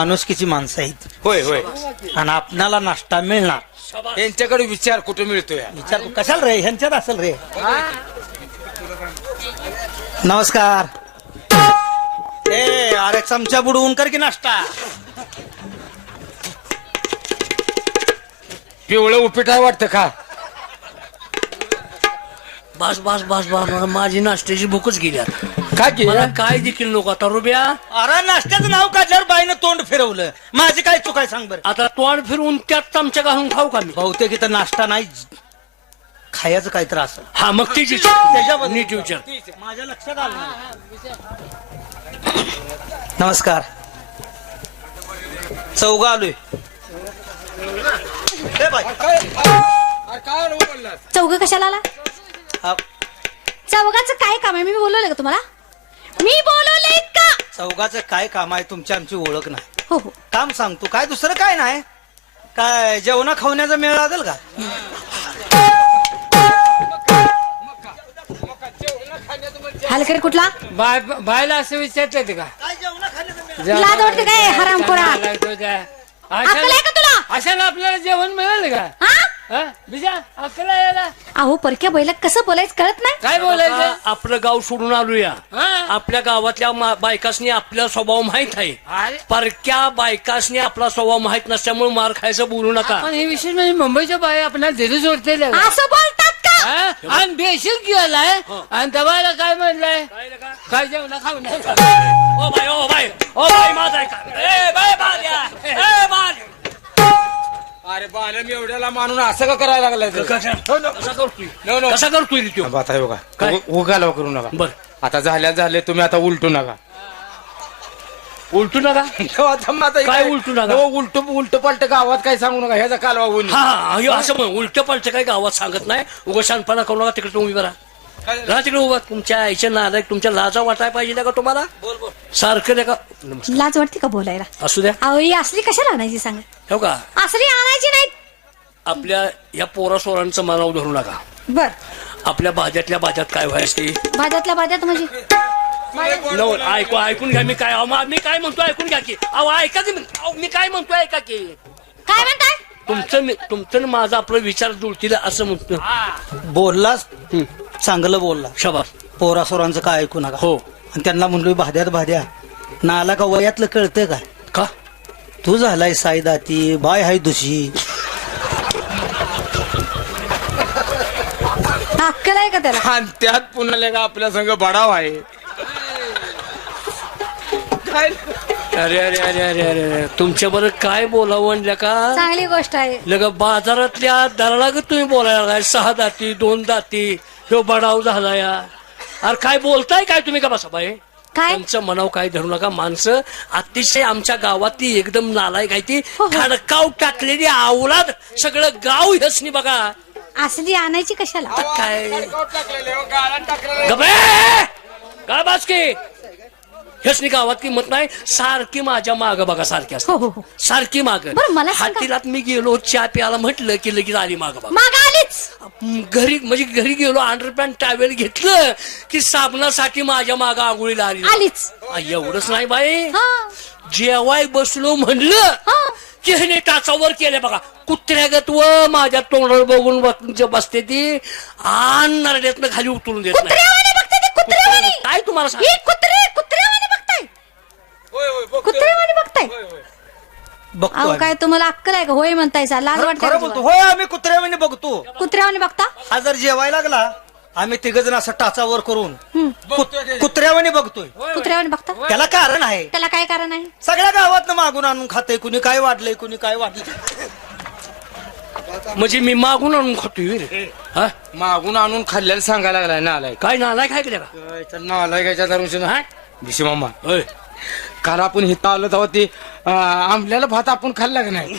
माणुसकीची माणसं आहेत. होय होय. आणि आपणाला नाश्ता मिळणार. यांच्याकडे विचार कुठे मिळतोय? विचार कशाला रे? ह्यांच्यात असेल रे. नमस्कार. ए अरे चमचा बुडवून कर की नाश्ता. पिवळं उपीट आहे वाटतं का? बस बस बस बस मला माझी नाश्त्याची भूकच गेली आता. काय की मला काय देखील नको आता रुपया अरे नाश्त्याचं नाव काढल्यावर बाईनं तोंड फिरवलं. माझी काय चुकाय सांग बरं. आता तोंड फिरून त्यात चमचा घालून खाऊ का मी? बहुतेक इथं नाश्ता नाही. खायचं काय त्रास? हा मग तिची त्याच्याबद्दल- नीट विचार. माझ्या लक्षात आलं नाही. नमस्कार. चौघ आलोय. ए बाई, चौघ कशाला आला? चौघाचं काय काम आहे? मी बोलवलं का तुम्हाला? मी बोलवलंय का चौघाचं काय काम आहे तुमची आमची ओळख नाही. हो हो. काम सांगतो काय दुसरं काय नाही? काय जेवणा खावण्याचा मेळ लागेल का? हलकर कुठला? बाय बायला असं विचारतात का? काय जेवणा खाण्याचा मेळ? लाज वाटते काय हरामखोरा अक्कल आहे का तुला? अशाला आपल्याला जेवण मिळेल का? हा? बिजा अकला यायला अहो परक्या बैला कसं बोलायचं कळत नाही? काय बोलायचं? आता आपलं गाव सोडून आलोया. हा? आपल्या गावातल्या मा- बायकासनी आपला स्वभाव माहीत आहे. अरे. परक्या बायकासनी आपला स्वभाव माहीत नसल्यामुळे मार खायचं बोलू नका. पण हे विशेष म्हणजे मुंबईच्या बाय आपल्याला दिली सोडते असं बोलतात का? आणि बेशिक गेलाय. आणि दबायला काय म्हणलंय? काय जेवण खाऊ नये. ओ बाय ओ बाय ओ बाय माझा ऐका. ए बाय बाल्या. ए बाल्या. अरे बालम एवढ्याला मानून असं का करायला लागलाय? कसा हो करतोय? no. कसा करतोय रे त्यो आता हे बघा. काय? उ- उगाला करू नका. बर. आता झाल्या झाले तुम्ही आता उलटू नका. उलटू नका? आता मग आता काय उलटू नका? उलट उलट पलट गावात काय सांगू नका? ह्याचा कालवा होईल. हा हा हे असं म्हण उलट पलट काय गावात सांगत नाही. उगा शानपणा करू नका तिकडे तुम्ही बरा. राहा तिकडे उभा तुमच्या आईच्या नादायक तुमच्या लाजा वाटाय पाहिजे का तुम्हाला? सारखं नाही का? नमस्कार. लाज वाटते का बोलायला? असू द्या. अहो ही असली कशाला आणायची सांगा? हो का? असली आणायची नाही आपल्या या पोरा सोरांचं मानाव धरू नका. बर. आपल्या भाज्यातल्या भाज्यात काय व्हायची भाज्यातल्या भाज्यात म्हणजे? नो ऐकू ऐकून घ्या मी काय अहो, मा- मी काय म्हणतो ऐकून घ्या की. अहो ऐका की मी अहो, मी काय म्हणतो ऐका की. काय म्हणताय? तुमचं मी- तुमचं आणि माझं आपलं विचार जुळतील असं म्हणतो. बोललास? चांगलं बोलला. शबास पोरासोरांचं काय ऐकू नका. हो. आणि त्यांना म्हणलो भाद्यात भाद्या नाला का वयातलं कळतंय काय? का? तू झालाय साईदाती बाय हाय दुशी अक्कल आहे का त्याला? आणि त्यात पुन्हा लेगा आपल्या संघ बडाव आहे. काय अरे अरे अरे अरे अरे अरे. तुमच्या बरं काय बोलावं म्हणलं का? चांगली गोष्ट आहे. लग बाजारातल्या दराला तुम्ही बोलायला लागलाय. सहा दाती दोन दाती. ह्यो बडाव झाला या. अरे काय बोलताय? काय तुम्ही का बसा बाई? काय? त्यांचं मनाव काय धरू नका माणसं. अतिशय आमच्या गावातली एकदम नालायक आहे ती. हो, हो. खडकाव टाकलेली आवलाद. सगळं गाव हसनी बघा. असली आणायची कशाला? आता काय. गबे काय बाचकी हसनी गावात किंमत नाही. सारखी माझ्या माग बघा सारखी असते. हो हो हो. सारखी माग. बरं, मला सांगा. हातीलात मी गेलो चहा प्यायला म्हटलं की लगेच आली माग बघा. माग घरी म्हणजे घरी गेलो अंडरपॅन्ट टावेल घेतलं की साबणासाठी माझ्या माग आंघोळीला आली आलीच. आ, एवढंच नाही बाई. हा. जेवाय बसलो म्हणलं हा. की टाचावर केले बघा. कुत्र्यागत व माझ्या तोंडावर बघून बस- जे बसते ती आण नरड्यातनं खाली उतरून देत नाही. कुत्र्यावाने बघताय ते कुत्र्यावाने. काय तुम्हाला सांग? ही कुत्रे कुत्र्यावाने बघताय. होय, होय, बघतोय. कुत्र्यावाने बघताय. होय, होय. बघतो अहो. काय तुम्हाला अक्कल आहे का? होय म्हणताय सा लाज खरं वाटते खरं का बोलतो. तुम्हाला? होय आम्ही कुत्र्यावाने बघतो. कुत्र्यावाने बघता? हा जर जेवायला लागला आम्ही तिघ जण असं टाचावर करून. कुत्र्यावाने बघतोय. कुत्र्यावाने बघता? त्याला कारण आहे. त्याला काय कारण आहे? सगळ्या गावात मागून आणून खाते कुणी काय वाढलंय कुणी काय वाढलंय. म्हणजे मी मागून आणून खातोय रे. हा? मागून आणून खाल्ल्याला सांगायला लागलाय ना आलाय काय नालाय काय केलं का नालायकाच्या दारूचे ना दिशी मामा. होय. काल आपण हिथं आलो तेव्हा ते अं, आंबल्याला भात आपण खाल्ला का नाही?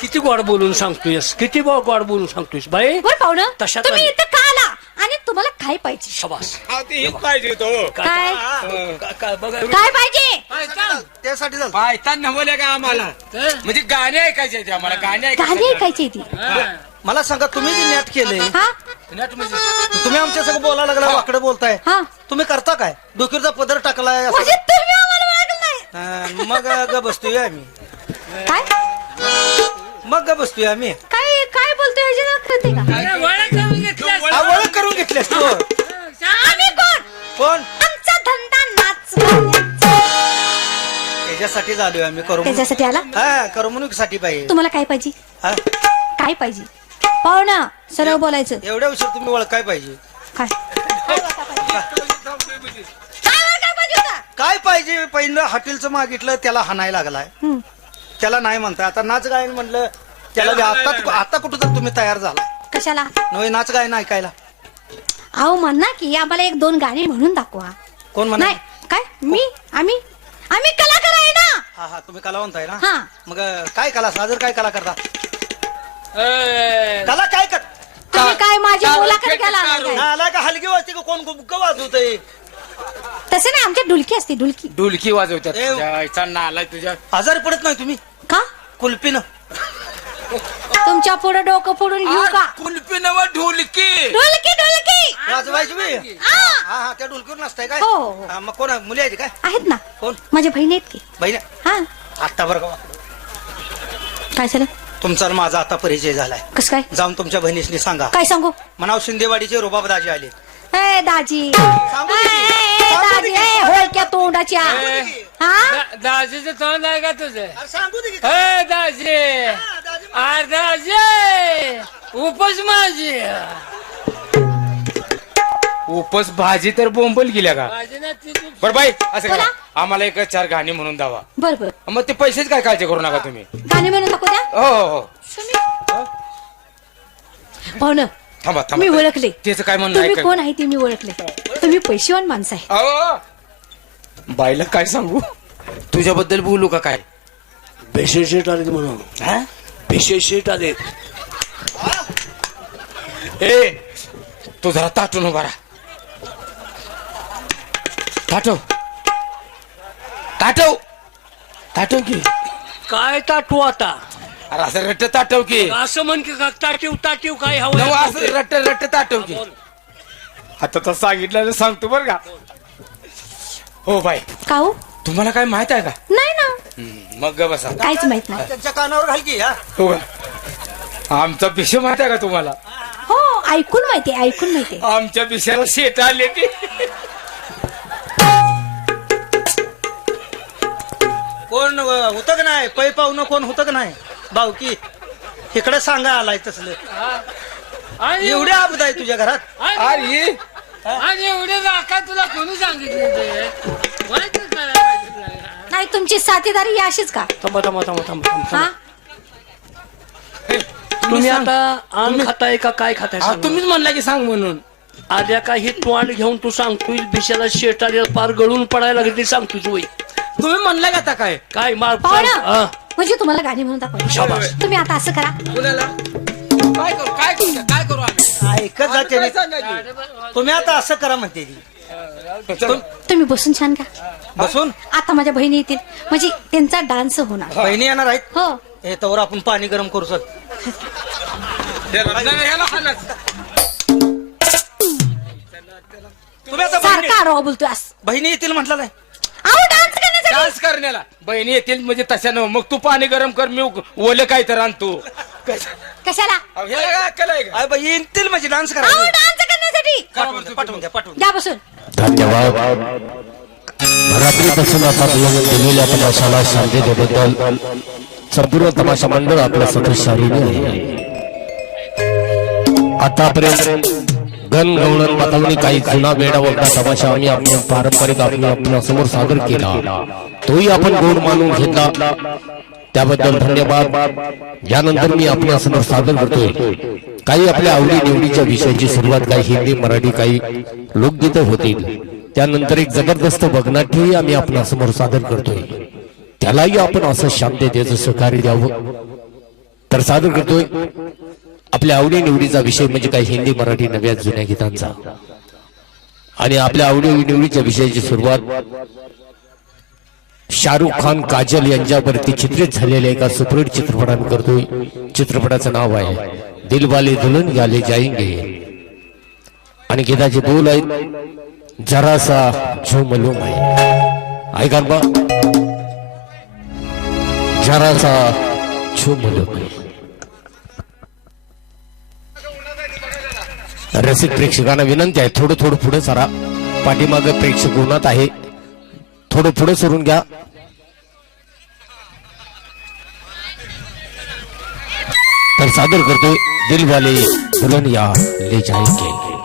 किती गोड बोलून सांगतोयस? किती गो- गोड बोलून सांगतोयस बाई? बरं पाहुणं. तशात तुम्ही. इथं का आला आणि तुम्हाला काय पाहिजे? शबास. पाहिजे तो काय? का- काय बघा. काय पाहिजे? त्यासाठी झालं पायतान नवले का आम्हाला? म्हणजे गाणे ऐकायचे ते आम्हाला गाणे गाणी ऐकायचे ऐकायची ती मला सांगा तुम्ही जे नेट केलंय हा? नट म्हणजे? तुम्ही आमच्या सगळं बोलायला लागला वाकडे बोलताय. हा. तुम्ही करता काय? डोक्याचा पदर टाकलाय असं- म्हणजे तुम्ही अं, मग ग बसतोय आम्ही. काय? मग ग बसतोय आम्ही. काय काय बोलतोय? ह्याची कळते का? अरे वळख करून घेतल्यास. हा, ओळख करून घेतलीस तू आम्ही कोण? कोण? आमचा धंदा नाच गाण्याचा. त्याच्यासाठी झालोय आम्ही करू त्याच्यासाठी आला? हा करमणुकीसाठी पाहिजे. तुम्हाला काय पाहिजे? हा? काय पाहिजे? पाहुणा सरळ बोलायचं. एवढ्या उशीर तुम्ही ओळखाय पाहिजे. काय? काय काय काय पाहिजे पहिलं हॉटेलचं मागितलं त्याला हाणायला लागलाय. हम्म. त्याला नाही म्हणताय. आता नाच गायन म्हणलं त्याला बी आता आता कुठं तर तुम्ही तयार झाला. कशाला? नव्हे नाच गायन ऐकायला. अहो म्हणा की आम्हाला एक दोन गाणी म्हणून दाखवा. कोण म्हणा नाही काय? मी? आम्ही? आम्ही कलाकार आहे ना! हा हा तुम्ही कलावंत आहे ना? हा. मग अं, काय कला? सादर काय कला करता? कला काय कर तुम्ही काय माझी मुलाखत घ्यायला काय? आला का? हलगी वाजते का कोण गुबक वाजवतय तसे नाही आमच्या ढुलकी असते ढुलकी. ढोलकी वाजवतात ए. जायचा नाला तुझ्या. आजारी पडत नाही तुम्ही? का? कुल्फीनं. तुमच्यापुढे डोकं फोडून घेऊ का? कुल्फी नवा ढोलकी. ढोलकी ढोलकी! वाजवायची हा. हा हा त्या डुलकीवर नसताय काय? हो, हो. हा, मग कोण आहे? मुली आहेत काय? आहेत ना. कोण? माझ्या बहिणी आहेत की. बहिणी? हा. आत्ता बरं का. काय झालं? तुमचा आणि माझा आता परिचय झालाय. कस काय? जाऊन तुमच्या बहिणीसनी सांगा. काय सांगू? म्हणाव शिंदेवाडीचे रुबाब दाजी आले. ए दाजी. सांगू ए, दे की. ए, ए, सांगू दाजी. दे की. ए, होळक्या तोंडाच्या ए. हा? दा- दाजीचं तोंड आहे का तुझं? अरे सांगू दे की. ए दाजी. हा, दाजी अरे दाजी. उपस माझी. उपस भाजी तर बोंबल गेल्या का? माझी ना बर बाई असं करा. बोला. आम्हाला एक चार गाणी म्हणून दावा बर बर. मग ते पैसेच काय काळजी करू नका तुम्ही? गाणी म्हणून दाखवू द्या? हो हो हो. पाहुण थांबा मी थांबा ओळखले. त्याचं काय म्हणणं तुम्ही कोण आहे ते मी ओळखले. तुम्ही पैसेवान माणसं आहे. अहो, बाईला काय सांगू? तुझ्याबद्दल बोलू का काय? शीट आले म्हणून. हा? शीट आले ए तू जरा ताटून उभा राहा. ताटव. ताटव. ताटव की? काय ताटू आता? अरे असं रट्ट ताटव की. असं म्हण की का ताटीव ताटीव काय नवं हवं असं रट्ट रट्ट ताटव की. आता तर सांगितलं सांगतो बर का. हो बाई. का हो? तुम्हाला काय माहीत आहे का? नाही ना. हम्म, मग ग बसा. काहीच माहीत नाही. त्यांच्या कानावर घाल की हा. हो का आमचा पिशे माहीत आहे का तुम्हाला? हो ऐकून माहिती ऐकून माहिती आमच्या पिशाला शेट आले ते. कोण होतं का नाही? पै पाहुणं कोण होतं का नाही? भाऊकी इकडे सांगा आलाय तसलं आणि एवढे आबद आहे तुझ्या घरात आणि- अरे आणि एवढे राखा तुला कोणी सांगितलं ते माहिती करायला पाहिजे तुला. नाही तुमची साथीदारी ही अशीच का थांबा थांबा थांबा थांबा थांबा. हा तुम्ही आता आण खाताय का काय खाताय हा, सांगा. तुम्हीच म्हणला की सांग म्हणून आद्या का हे तोंड घेऊन तू सांगतोय बिशाला शेट पार गळून पडायला लागली ते सांगतोय तू होय. तुम्ही म्हणला का आता काय काय मार पाहुणा हा. म्हणजे तुम्हाला गाणी म्हणून दाखवा शाबास. तुम्ही आता असं करा. कुणाला काय करू काय करू काय करू आम्ही? ऐकत जाते काय सांगायची? तुम्ही आता असं करा म्हणते ती. तुम्ही बसून छान का? बसून? आता माझ्या बहिणी येतील. म्हणजे त्यांचा डान्स होणार. बहिणी येणार आहेत? हो. हे तवर आपण पाणी गरम करू सर नाही, नाही, ह्याला हाणच. तुम्ही आता बहिणी सारखा राव बोलतोय असं. बहिणी येतील म्हटलं नाही. अहो डान्स करण्यासाठी डान्स करण्याला. बहिणी येतील म्हणजे तशानं. मग तू पाणी गरम कर मी ओले काय तर आणतो. कशाला? येतील म्हणजे डान्स अहो करा डान्स करण्यासाठी पाठवून द्या पाठवून द्या पाठवून द्या. द्या बसून. धन्यवाद. रात्रीपासून आतापर्यंत केलेल्या तमाशाला शांती देबद्दल संपूर्ण तमाशा मंडळ आपल्या सदस्याने आहे. आतापर्यंत गण गवळण वातावरणी काही जुना बेडा वगळा तमाशा आम्ही आपल्या पारंपरिक आपल्या आपल्यासमोर सादर केला. तोही आपण गोड मानून घेतला. त्याबद्दल धन्यवाद. यानंतर मी आपल्यासमोर सादर करतोय. काही आपल्या आवडी निवडीच्या विषयाची सुरुवात काही हिंदी मराठी काही लोकगीत होतील त्यानंतर एक जबरदस्त बघनाट्यही आम्ही आपल्यासमोर सादर करतोय. त्यालाही आपण असं शांततेचं सहकार्य द्यावं. तर सादर करतोय. आपल्या आवडी निवडीचा विषय म्हणजे काही हिंदी मराठी नव्या जुन्या गीतांचा. आणि आपल्या आवडी निवडीच्या विषयाची सुरुवात शाहरुख खान काजल यांच्यावरती चित्रित झालेल्या एका सुपरहिट चित्रपटानं करतोय. चित्रपटाचं नाव आहे दिलवाले दुलन गाले जाएंगे आणि गीताचे बोल आहेत जरासा झो मलूम आहे. ऐका बा. विचाराचा आहे. रसिक प्रेक्षकांना विनंती आहे थोडं थोडं पुढे सरा. पाठीमाग प्रेक्षक उन्हात आहे. थोडं पुढे सरून घ्या. तर सादर करतोय दिलवाले दुल्हन या ले जाएंगे.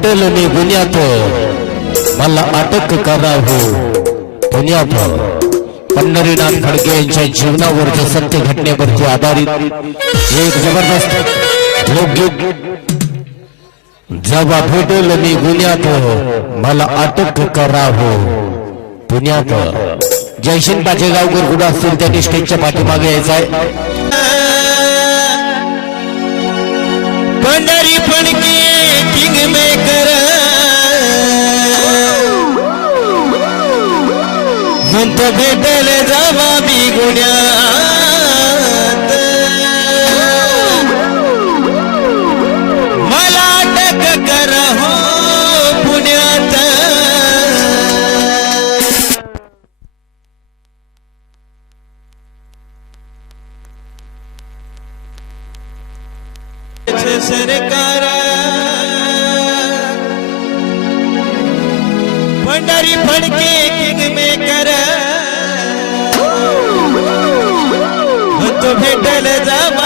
भेटल मी गुन्ह्यात मला अटक करा हो पुण्यात पंढरीनाथ खडके यांच्या जीवनावरच्या सत्य घटनेवरती आधारित एक जबरदस्त लोकगीत जेव्हा भेटेल मी गुन्ह्यात मला अटक करा पुण्यात जयशिन पाचेगावकर कुठं असतील त्यांनी स्टेजच्या पाठीमागे यायचा आहे पंढरी फणके किंग मेकर म्हणत भेटल जावा मी भेटल जब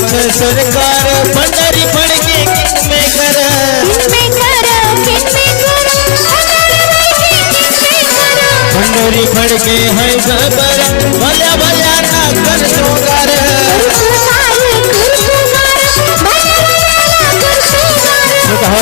वरच सरकार पंढरी फडके किनमे कर पंढरी फडके है भल्या भल्या ना कर शृंगार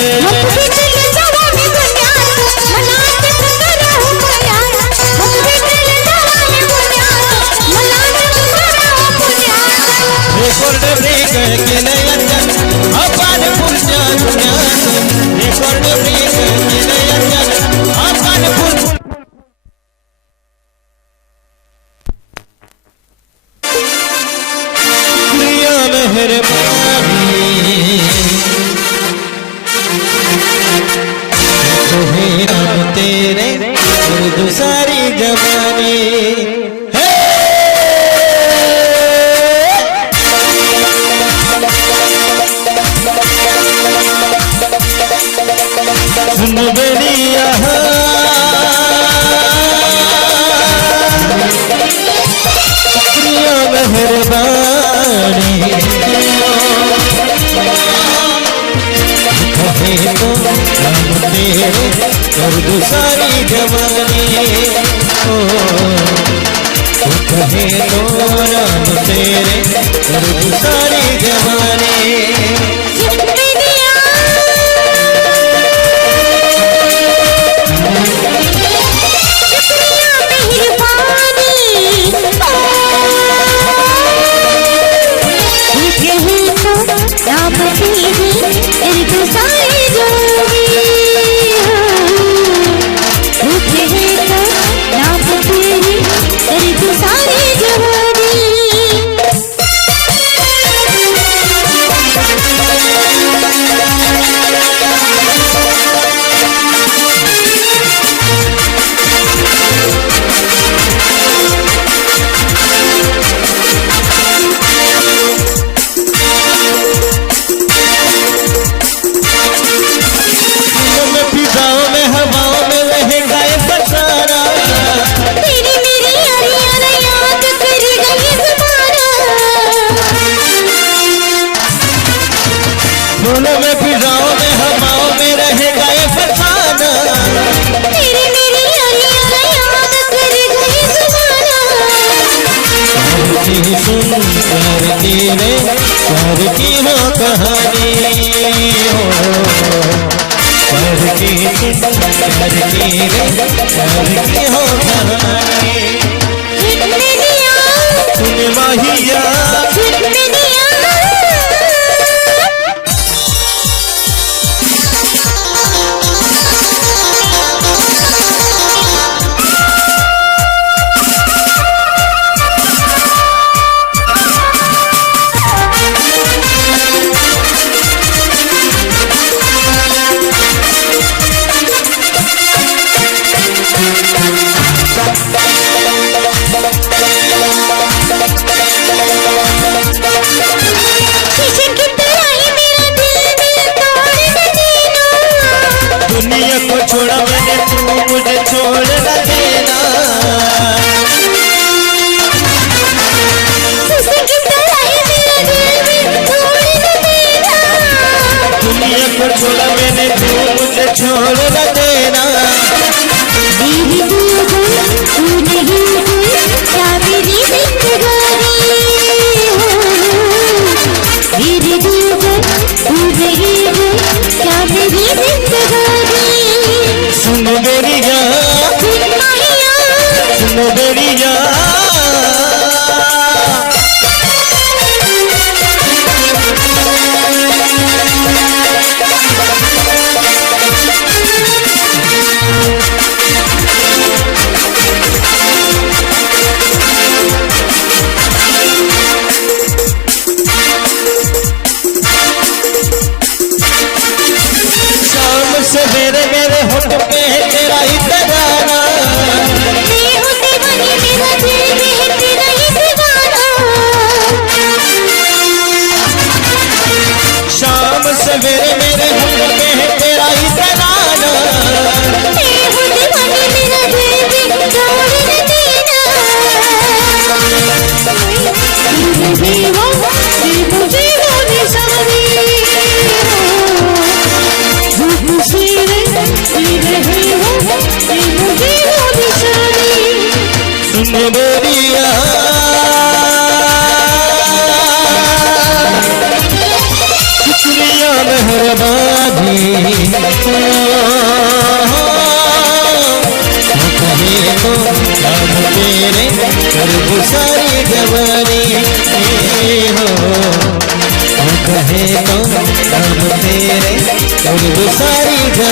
Look at तेरे रुखसार सरकी सरकी रे सरकी हो जाए सुन माहिया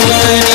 कहे